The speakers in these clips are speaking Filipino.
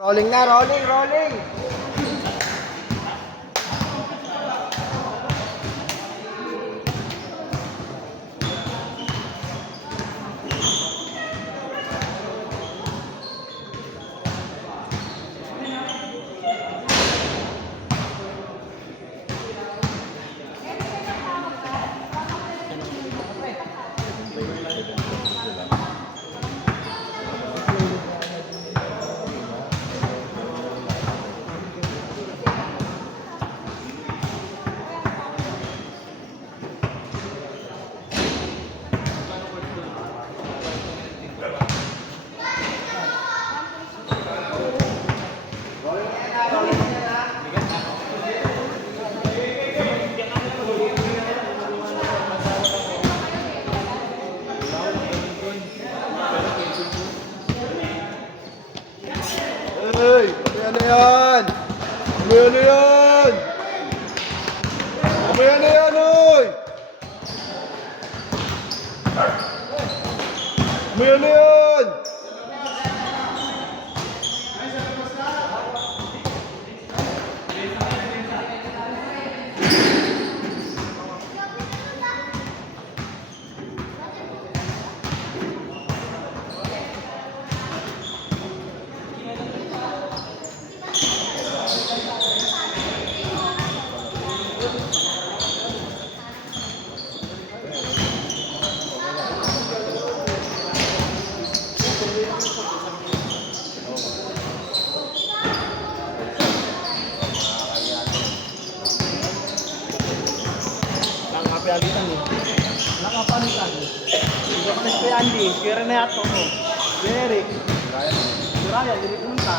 Rolling na, rolling, rolling. Hey, ano yan? Ano yan? Ano yan, oy? Ano yan? Nakapalitan eh. Nakapalitan. Hindi ko kay Andy, kaya Renato mo. Eric. Si Ryan, hindi punta.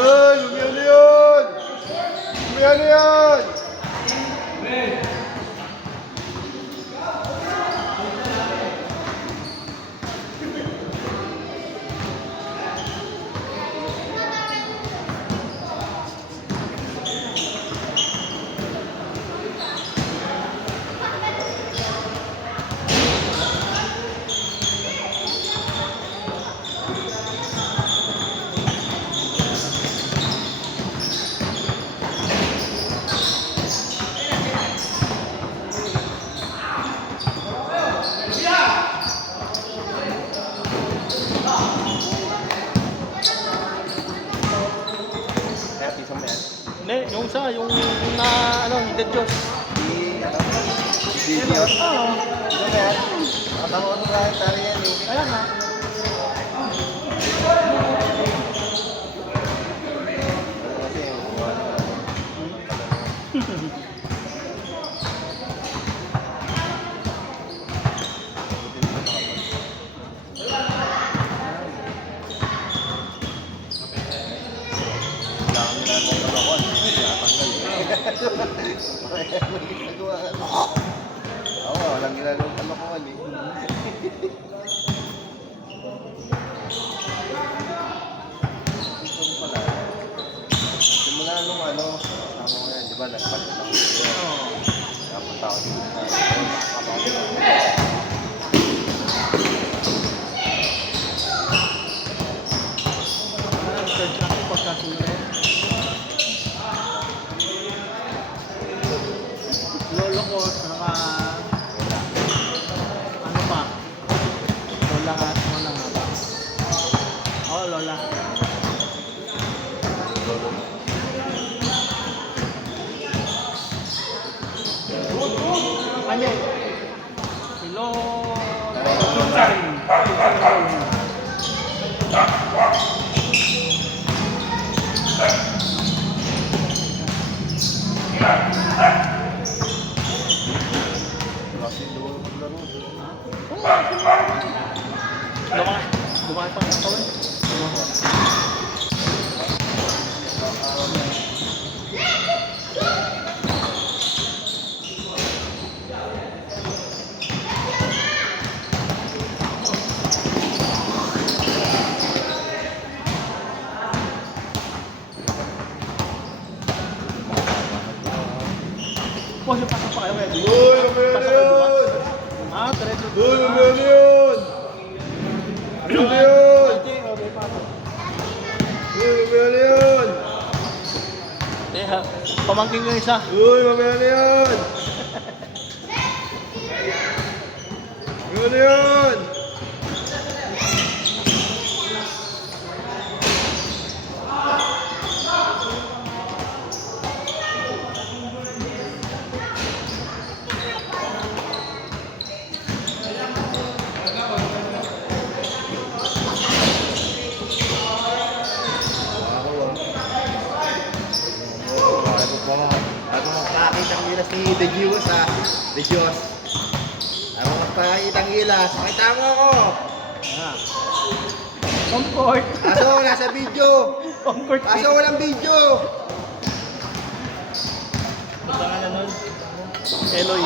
Ay, ano yan? Ano yan? Hindi, yung isa, yung na, ano, Dead Jones. Video. Oo. Ano yan? Nakatawa ko kahit tari yan eh. Kaya nga. Oo, walang ginagawang kalokohan eh. Ito pala. Simula nung ano, kasama ko yan, di ba? Nagpalit ako dito. Napunta ako dito sa Search natin pagkasunod. Lolo ko, saka ano pa? Lola nga ba? Oo, Lola. Kanya. Hello. Lumaki pang katawan. Boss, yung pasok pa kayo, ready? Uy, mamaya na Pasok kayo bukas? yun! Ah, diretso. Uy, mamaya na yun! Mamaya na yun! Okay, okay, pasok. Uy, mamaya na yun! Teka, pamangkin ko isa. Uy, mamaya na yun! Mamaya na yun! Ako magpakita ang gilas ni The Diyos ha. The Diyos. Ako magpakita ang gilas. Makita mo ako. Ah. Comfort. Aso, nasa video. Comfort. Aso, walang video. Baka na nun. Eloy.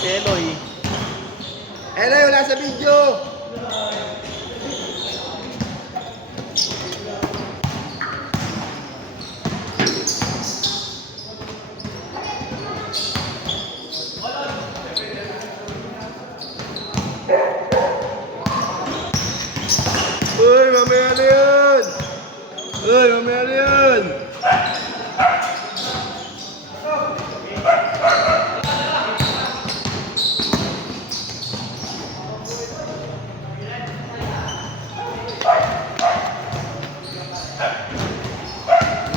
Eloy. Eloy, wala sa video. Uy, mamaya na yun! Uy, mamaya na yun!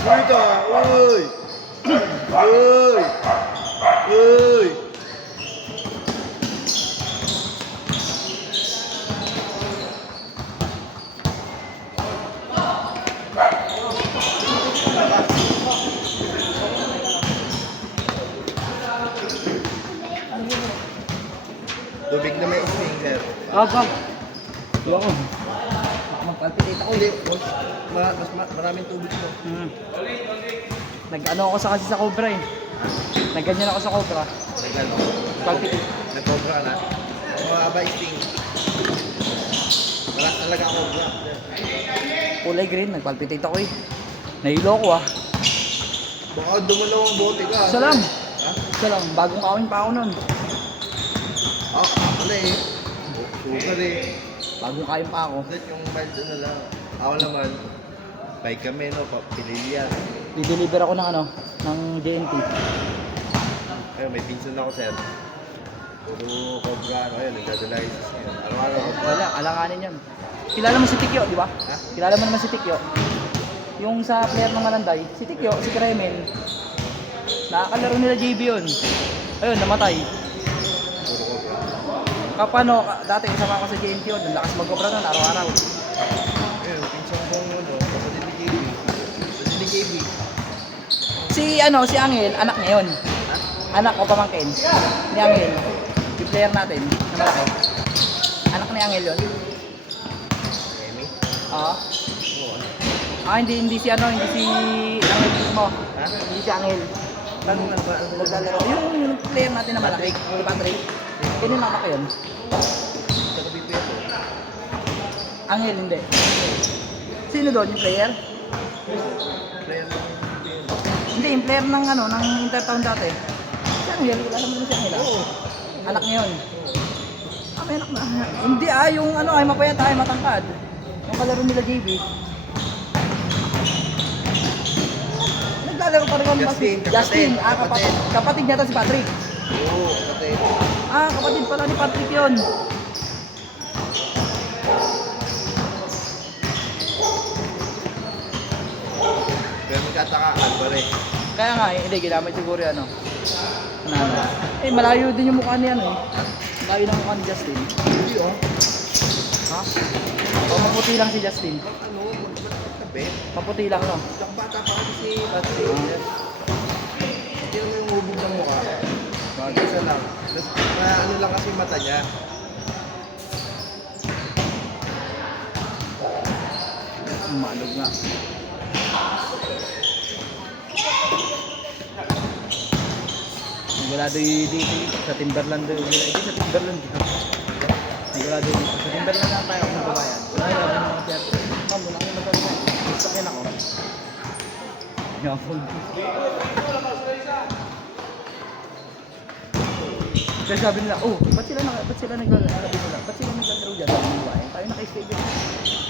Dito ah! Uy! Uy! Uy! Tubig na may spring, sir. Abang. Tuwa ko. Magpalpitate ako ulit. Maraming tubig ko. Nag-ano ako kasi sa Cobra eh. Nagganyan ako sa Cobra. Nagano? Palpitate. Nag-cobra na. Mababa spring. Wala talaga cobra. Kulay green, nagpalpitate ako eh. Nahilo ko ah. Baka dumalaw ang bote ka. Isa lang. Ha? Isa lang, bagong kawin pa ako nun. Ako na eh. Sugar eh. Bagong kain pa ako. Kasi yung mild ano lang. Ako naman. Bike kami no, pinilian. I-deliver ako ng ano, ng JNT. Ayun, may pinsan ako sir. Puro cobra, ano yun, nagdadalisis ngayon. Araw-araw. Wala, alanganin yan. Kilala mo si Tikyo, di ba? Ha? Kilala mo naman si Tikyo. Yung sa player ng Malanday, si Tikyo, si Kremen. Nakakalaro nila JB yun. Ayun, namatay. Puro cobra. Kapano, dati kasama ko sa JNT yun. Ang lakas mag-cobra nun, araw-araw. Ayun, pinsan ko ano, kapatid ni JB. Kapatid ni JB. Si ano, si Angel, anak niya yun. Ha? Anak o pamangkin. Ni Angel. Yung player natin, na malaki. Anak ni Angel yun. Amy? Oo. Oo. Hindi si ano, hindi si Angel mismo. Ha? Hindi si Angel. Paano nga ba? Ano ba? Maglalaro. Yung player natin na malaki, si Patrick. Ganun anak ko yun. Taga BPS oh. Angel, hindi. Sino doon, yung player? Player ng BPS. Hindi, yung player ng ano, ng Intertown dati. Si Angel, wala naman si Angel. Oo. Anak niya yun. Ah, may anak na. Hindi yung ano, ay mapayat, ay matangkad. Yung kalaro nila JB. Naglalaro pa rin kami. Justin, Justin, kapatid. kapatid niya to si Patrick. Oo, kapatid. Ah, kapatid pala ni Patrick yun. Pero magkataka, Alvarez. Kaya nga, hindi, ginamit siguro yan, ano. Ano. Eh, malayo din yung mukha niya, ano eh. Malayo ng mukha ni Justin. Hindi oh. Ha? O, maputi lang si Justin. Ano, magkatabi. Maputi lang, no? Yung bata pa kasi si Patrick. Hindi naman yung hubog ng mukha. Isa lang. Tapos, ano lang kasi yung mata niya. Malog nga. Sigurado yung dito sa Timberland. Hindi sa Timberland dito. Sigurado dito. Sa Timberland lang tayo sa babayan. Ay, laban ng mga tiyatro. Ma'am, wala kayo magkakaroon. Gusto kayo ako. Yapol. Kaya sabi nila, oh, ba't sila naglalaro dyan? Sabi nila, tayo naka-schedule.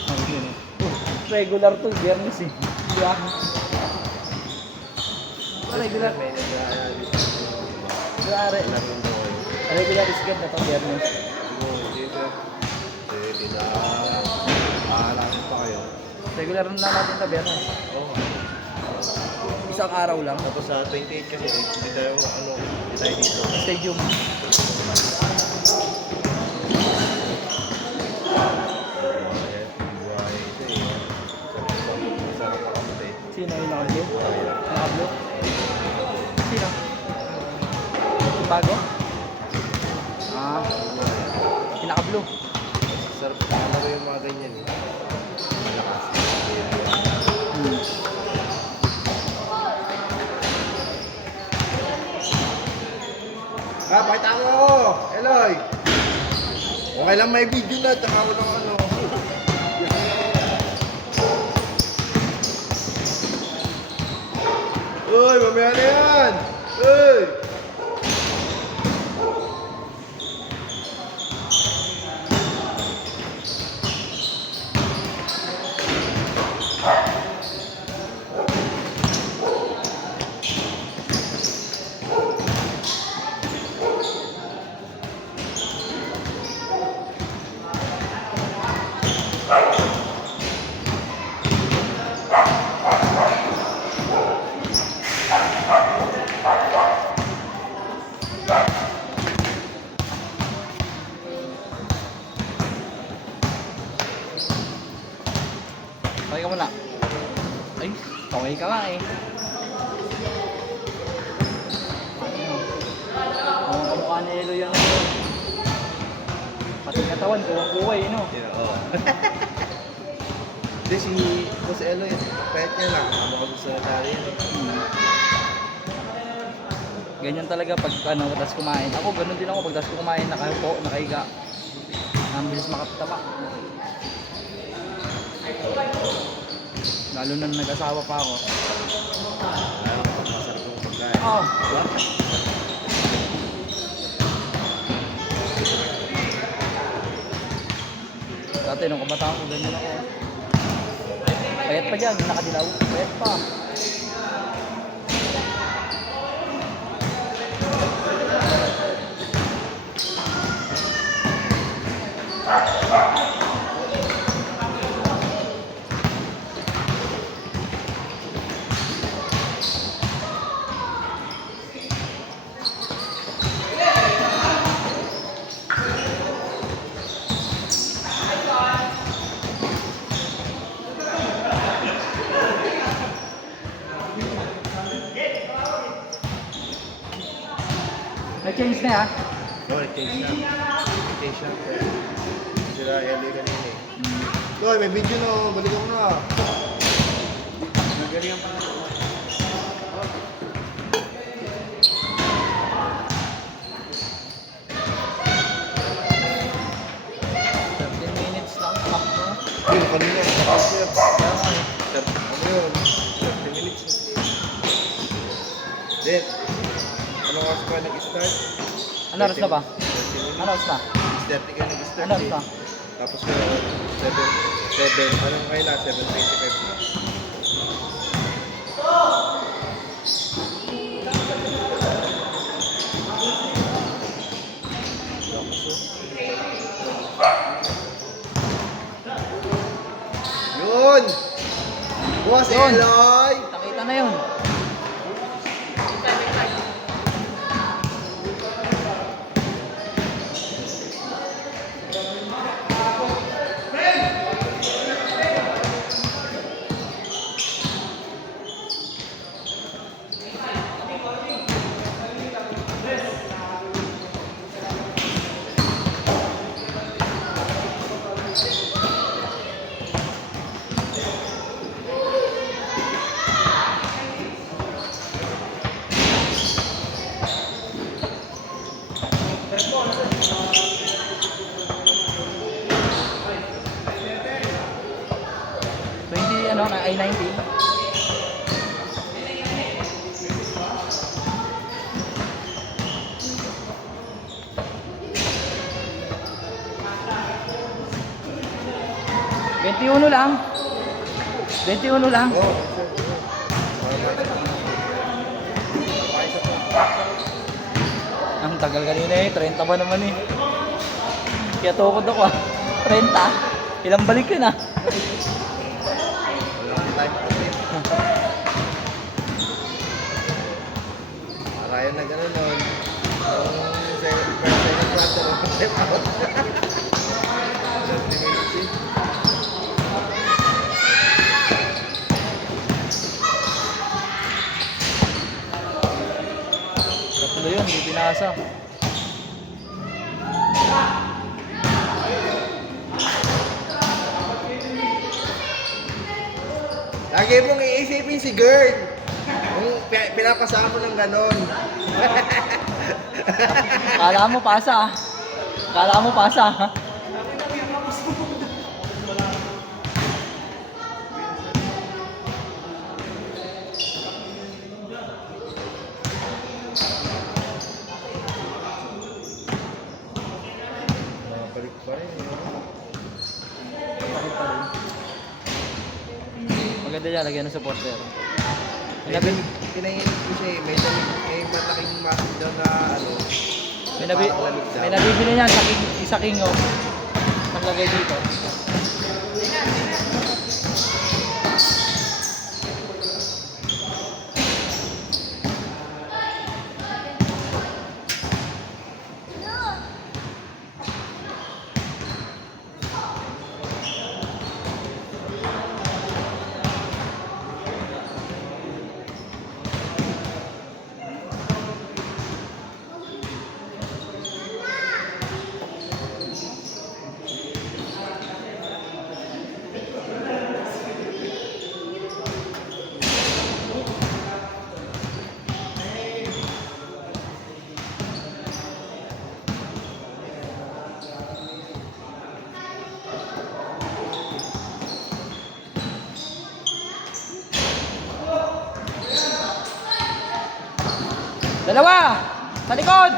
Sabi nila, oh, regular to, Biyernes eh. Di ba? Regular. May nag-aalis. Regular schedule na to, Biyernes. Hindi sir. Hindi na aalamin pa kayo. Regular na natin to, Biyernes. Oo. Isang araw lang. Tapos sa 28 kasi hindi tayo hindi tayo dito. Stadium. Sino yung naka-blue? Naka-blue? Sino? Bago? Ah, pinaka-blue. Sarap ano ko yung mga ganyan eh. Malakas. Hmm. Pakita mo! Eloy! Okay lang may video na, tsaka walang ano. Uy, mamaya na yan! Uy! Okay ka muna. Ay, okay ka nga eh. Ang kamukha ni Elo yan. Pati katawan, kuwang-kuway, no? Oo. Hindi si Boss Eloy, pahit niya lang. Ano ako sa natali yan eh. Ganyan talaga pag tas kumain. Ako, ganun din ako pag tas kumain, nakaupo, nakahiga. Ang bilis makatama. Lalo na nag-asawa pa ako. Ayaw ko masarap yung pagkain. Oh, Diba? dati nung kabataan ko, ganyan ako. Payat pa dyan, nakadilaw. Payat pa. Nag-change na ya? Oo, change na. Change na. Sila Eloy kanina eh. Uy, may video na. Balikan mo na. Nagalingan pa na. 13 minutes lang sakto. Yun, kanina. Sir. Sir, ano yun? 30 minutes. Then, anong oras ka nag-start? Ano oras na ba? 30 minutes. Ano oras na? 30 ka nag-start Ano oras eh. na? Tapos ka 7, anong kailan? 7:25 na. Yun! Boss Yun. Eloy! Kita na yun. 21 lang. 21 lang. Oo, sir. Ang tagal kanina eh. 30 ba naman eh. Kaya tukod ako ah. 30. Ilang balik yun ah. Walang time po rin. Para yun na gano'n nun. Yung first second quarter, time out. 30 minutes eh. Tatlo yun, hindi pinasa. Lagi mong iisipin si Gerd. Kung pinapasama mo ng ganon. Kala mo pasa ah. Kala mo pasa ah. Balik pa rin. Maganda dyan, lagyan ng supporter. Pinainit ko siya eh. May malaking mask daw na ano. Parang lamig daw. May nabibili niyan sa isa king oh. Naglagay dito. Dalawa! Sa likod!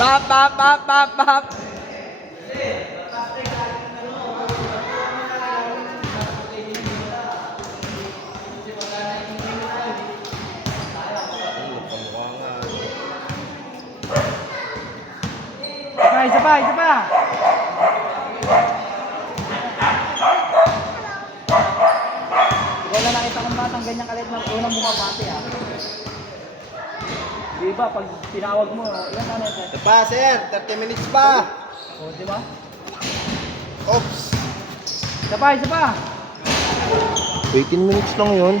Pap, pap, pap, pap, pap! Isa pa, isa pa! Wala nakita kong batang ganyan kalit ng unang bumabati ah. Di ba, pag tinawag mo, yan ano ito? Ito pa sir, 30 minutes pa. O, di ba? Oops. Isa pa, isa pa! 18 minutes lang yun.